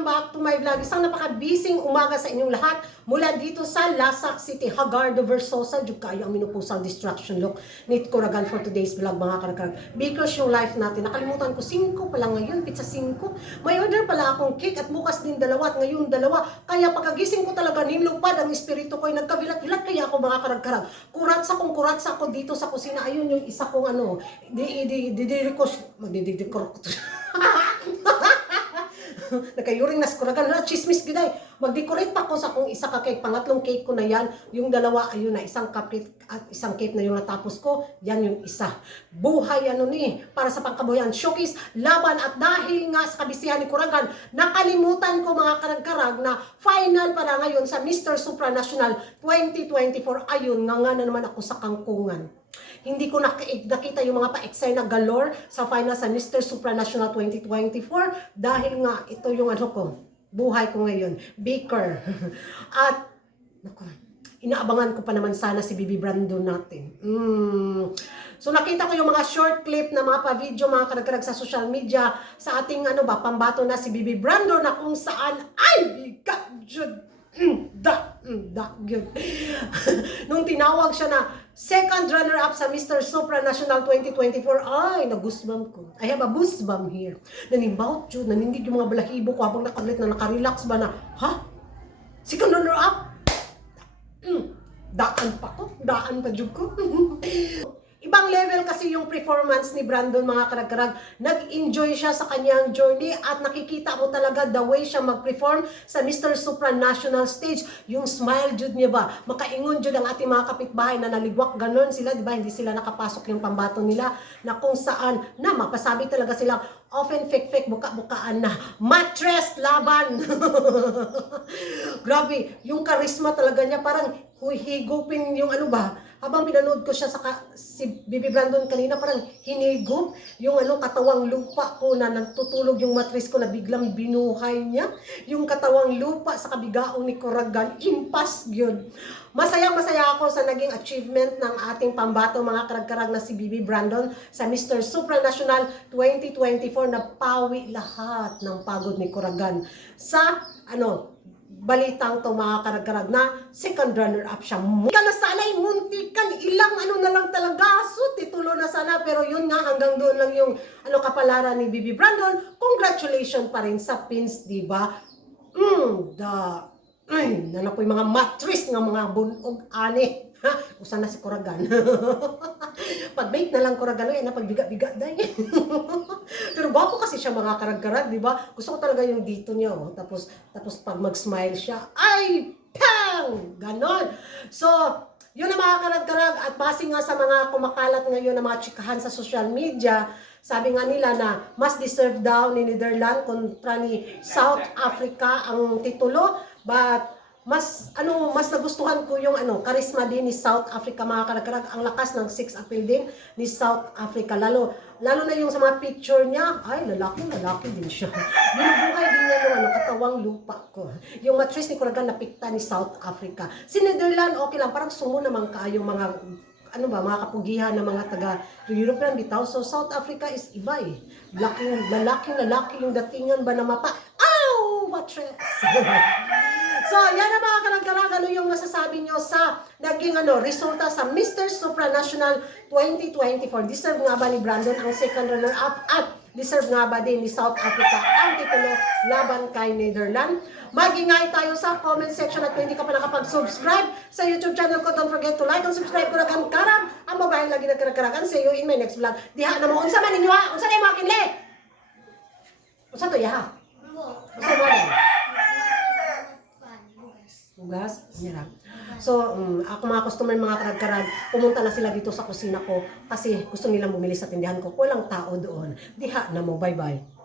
welcome back to my vlog. Isang napaka-busy umaga sa inyong lahat mula dito sa Lasak City, Hagardo Versosa. Diyog kayo ang minupusang distraction look ni Kuragan for today's vlog, mga karagkarag. Because yung life natin, nakalimutan ko, 5 pa lang ngayon, pizza 5. May order pala akong cake at bukas din 2 at ngayon 2. Kaya pagkagising ko talaga, nilupad ang espiritu ko ay nagkabilat-bilat. Kaya ako, mga karagkarag, kuratsa ako dito sa kusina. Ayun yung isa kong nakayuring nas kuragan na chismis giday. Mag-decorate pa ko sa kung isa ka cake, pangatlong cake ko na yan. Yung 2 ayun na isang cupcake at isang cake na yung natapos ko, yan yung isa. Buhay para sa pangkabuhayan, showcase, laban at dahil nga sa kabisihan ni Kuragan, nakalimutan ko, mga karag-karag, na final para ngayon sa Mr. Supranational 2024. Ayun nga na naman ako sa kangkungan. Hindi ko nakita yung mga pa-excite na galore sa final sa Mr. Supranational 2024 dahil nga ito yung buhay ko ngayon, Baker. At inaabangan ko pa naman sana si Bibi Brandon natin. So nakita ko yung mga short clip na mga pa-video, mga karagkarag sa social media sa ating pambato na si Bibi Brandon na kung saan ay nung tinawag siya na second runner-up sa Mr. Supranational 2024, ay, nagusbam ko. I have a goosebump here. Nanimbaut yun, nanindig yung mga balahibo ko habang nakaglit na nakarelax ba na, second runner-up? Daan pa dyan ko. Ibang level kasi yung performance ni Brandon, mga karagkarag. Nag-enjoy siya sa kanyang journey at nakikita mo talaga the way siya mag-perform sa Mr. Supranational stage. Yung smile jud niya ba? Makaingon jud ang ating mga kapitbahay na naligwak ganon sila, di ba? Hindi sila nakapasok yung pambato nila na kung saan na mapasabi talaga silang often fake buka-bukaan na mattress laban. Grabe, yung charisma talaga niya parang higupin yung habang pinanood ko siya si Bibi Brandon kanina, parang hinigop yung katawang lupa ko na nagtutulog yung matris ko na biglang binuhay niya. Yung katawang lupa sa kabigaong ni Kuragan, impas yun. Masaya ako sa naging achievement ng ating pambato, mga karagkarag, na si Bibi Brandon sa Mr. Supranational 2024 na pawi lahat ng pagod ni Kuragan sa balitang to, mga karagkarag, na second runner-up siya. Na sana'y muntikan, ilang na lang talaga, titulo na sana, pero yun nga, hanggang doon lang yung kapalaran ni Bibi Brandon. Congratulations pa rin sa pins, diba? Nana po yung mga matris ng mga bunog ani. Usan na si Kuragan. Pag-bait na lang Kuragan, pagbiga-biga dahil. Pero gwapo kasi siya, mga karag-karag, di ba? Gusto ko talaga yung dito niya, Tapos pag mag-smile siya, ay, pang! Ganon. So, yun ang mga karag-karag. At base nga sa mga kumakalat ngayon na mga chikahan sa social media, sabi nga nila na mas deserve daw ni Netherlands kontra ni South Africa ang titulo. But mas nagustuhan ko yung charisma din ni South Africa, mga karagkarag. Ang lakas ng 6 appeal din ni South Africa, lalo na yung sa mga picture niya, ay lalaki din siya. Binubuhay din niya yung katawang lupa ko. Yung matris ni Kuragan napikta ni South Africa. Si Netherlands okay lang, parang sumo naman kayong mga mga kapugihan ng mga taga European bitaw. So South Africa is iba lalaki yung datingan ba na mapa. Matris. So, yan ang mga karagkarag, yung masasabi nyo sa naging resulta sa Mr. Supranational 2024. Deserve nga ba ni Brandon ang second runner-up at deserve nga ba din ni South Africa ang titulo laban kay Netherlands? Mag-ingay tayo sa comment section at kung hindi ka pa nakapag-subscribe sa YouTube channel ko, don't forget to like and subscribe Kuragan Karag. Ang babae lagi nagkarag-karagan. See you in my next vlog. Diha na mo, unsa man ninyo ha? Unsa na yung mga kinli? Unsa to ya ha? Unsa mo na? Ugas? Hirap. So, ako mga customer, mga karag-karag, pumunta na sila dito sa kusina ko kasi gusto nilang bumili sa tindahan ko. Walang tao doon. Diha na mo. Bye-bye.